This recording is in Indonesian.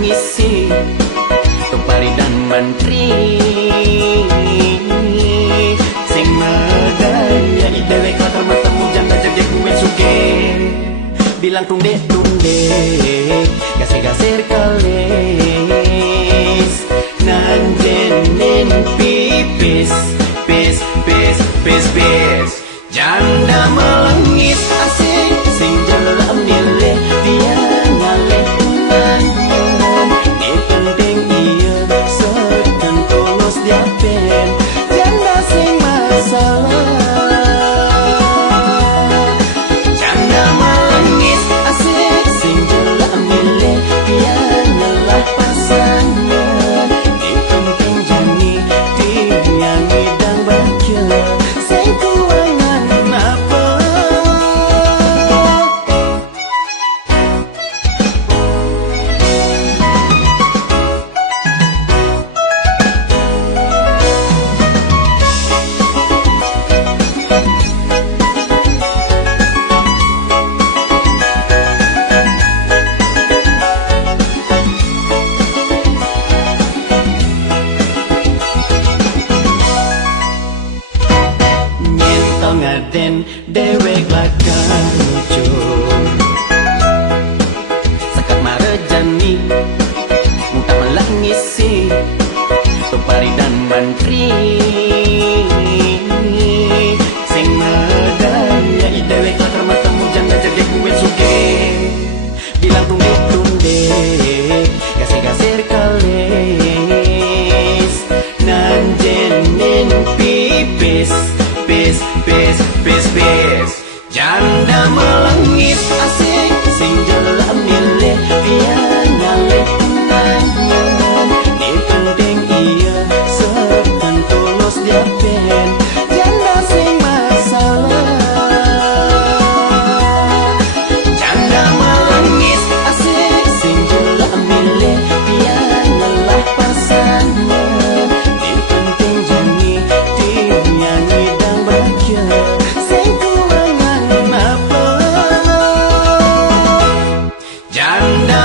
ngisi Tupari dan menteri sing medaya idewe klater matemu janda jage kuwe suke bilang tunde gasir kalis nanjenin pipis pis janda melengit asing sing jalan milih dia nyaleh di penting iya seken tulus dia pen janda sing masalah janda melengit asing sing jalan milih dia nyalah pasangan di penting jani dia ngidang bahagia sing kuangan apa ngaden dewek lakang muncul sakat marejani muntah malah ngisi Tupari dan menteri sing medaya idewek lakar matamu janda jage kuwe suke bilang tunde gasir kalis nanjenin pipis janda melengit asing sing jalan milih dia nyaleh tenang di penting iya seken tulus dia pen janda sing masalah janda melengit asing sing jalan milih dia nyalah pasangan di penting jani dia ngidang bahagia sing kuangan apa janda